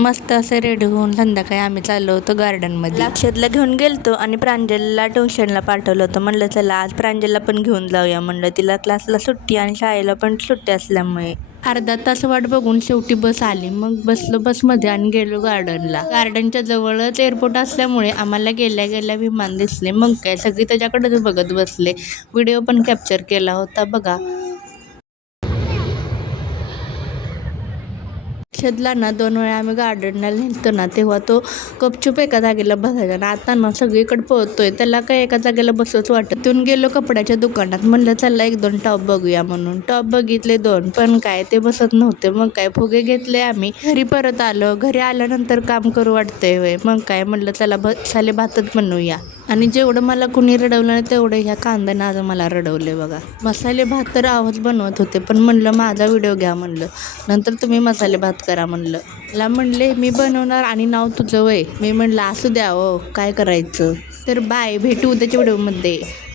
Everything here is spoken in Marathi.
मस्त असं रेडी होऊन संध्याकाळी आम्ही चाललो होतो गार्डनमध्ये. अक्षतला घेऊन गेलतो आणि प्रांजलला ट्युशनला पाठवलं होतं. म्हणलं चला आज प्रांजलला पण घेऊन जाऊया म्हणलं, तिला क्लासला सुट्टी आणि शाळेला पण सुट्टी असल्यामुळे. अर्धा तास वाट बघून शेवटी बस आली. मग बसलो बसमध्ये आणि गेलो गार्डनला. गार्डनच्या जवळच एअरपोर्ट असल्यामुळे आम्हाला गेल्या गेल्या विमान दिसले. मग काय सगळी त्याच्याकडेच बघत बसले. व्हिडिओ पण कॅप्चर केला होता बघा. अक्षतला ना 2 वेळा आम्ही गार्डनला नेलतो ना, तेव्हा तो गपचूप एका जागेला बसायचा ना, आता ना सगळीकडे पळतोय. त्याला काय एका जागेला बसच वाटत. तिथून गेलो कपड्याच्या दुकानात. म्हणलं चला 1-2 टॉप बघूया म्हणून. टॉप बघितले 2, पण काय ते बसत नव्हते. मग काय फुगे घेतले आम्ही. घरी परत आलो. घरी आल्यानंतर काम करू वाटतंय होय. मग काय म्हणलं चला मसाले भातच बनवूया. आणि जेवढं मला कुणी रडवलं नाही तेवढं ह्या कांद्यानं आज मला रडवले बघा. मसाले भात तर आवाज बनवत होते, पण म्हणलं माझा व्हिडिओ घ्या म्हणलं, नंतर तुम्ही मसाले भात करा म्हणलं. मला म्हणले मी बनवणार आणि नाव तुझं वय. मी म्हणलं असू द्या हो, काय करायचं. तर बाय, भेटू उद्याच्या व्हिडिओमध्ये.